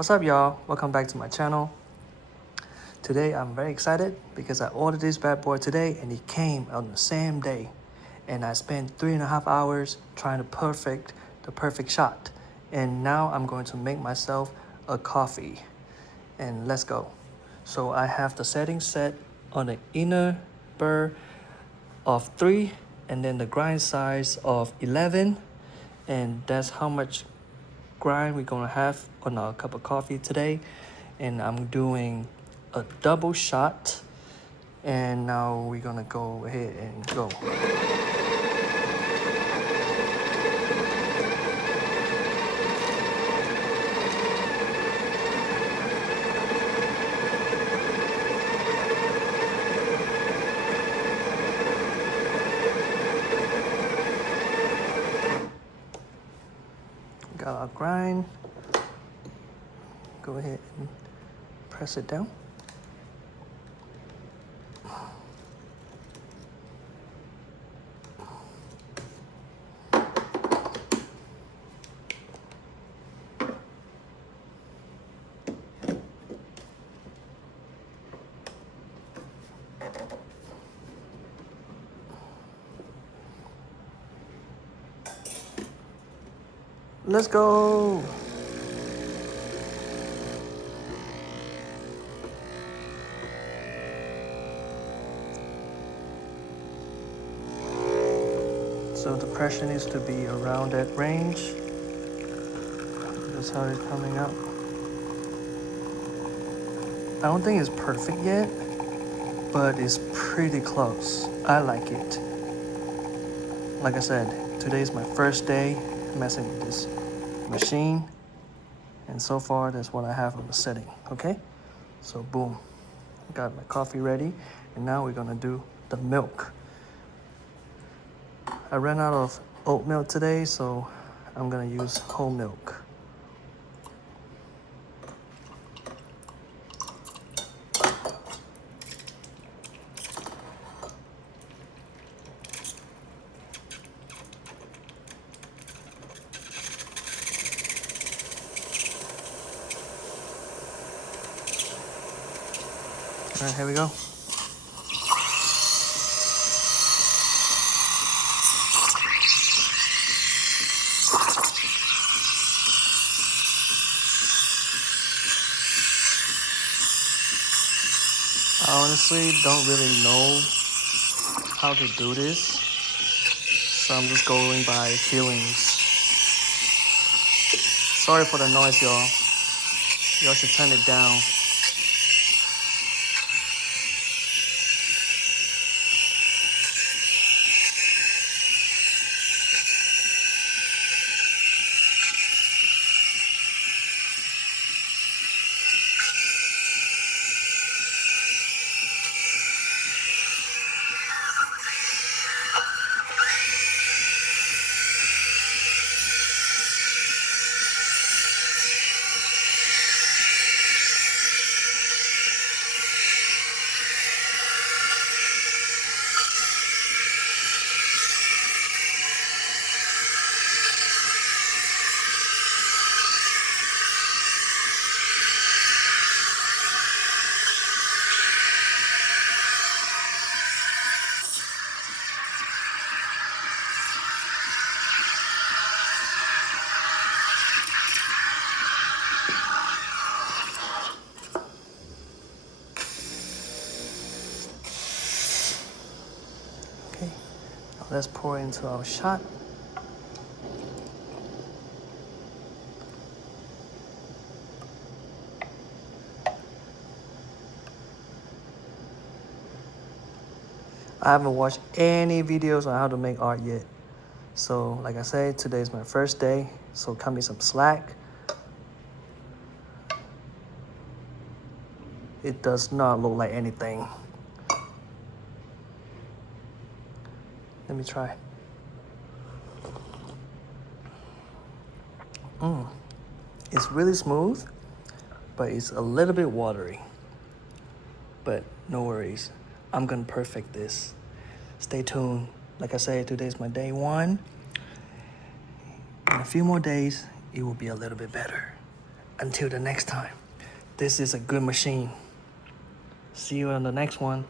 What's up, y'all? Welcome back to my channel. Today I'm very excited because I ordered this bad boy today and it came on the same day. And I spent 3.5 hours trying to perfect the perfect shot. And now I'm going to make myself a coffee. And let's go. So I have the settings set on the inner burr of 3 and then the grind size of 11. And that's how much grind we're gonna have on our cup of coffee today. And I'm doing a double shot, and now we're gonna go ahead and go. Got our grind. Go ahead and press it down. Let's go. So the pressure needs to be around that range. That's how it's coming out. I don't think it's perfect yet, but it's pretty close. I like it. Like I said, today's my first day messing with this machine, and so far that's what I have on the setting. Okay, so boom, got my coffee ready, and now we're gonna do the milk. I ran out of oat milk today, so I'm gonna use whole milk. All right, here we go. I honestly don't really know how to do this, so I'm just going by feelings. Sorry for the noise, y'all. Y'all should turn it down. Okay, now let's pour into our shot. I haven't watched any videos on how to make art yet. So like I said, today's my first day, so cut me some slack. It does not look like anything. Let me try. It's really smooth, but it's a little bit watery. But no worries, I'm gonna perfect this. Stay tuned. Like I said, today's my day 1. In a few more days, it will be a little bit better. Until the next time, this is a good machine. See you on the next one.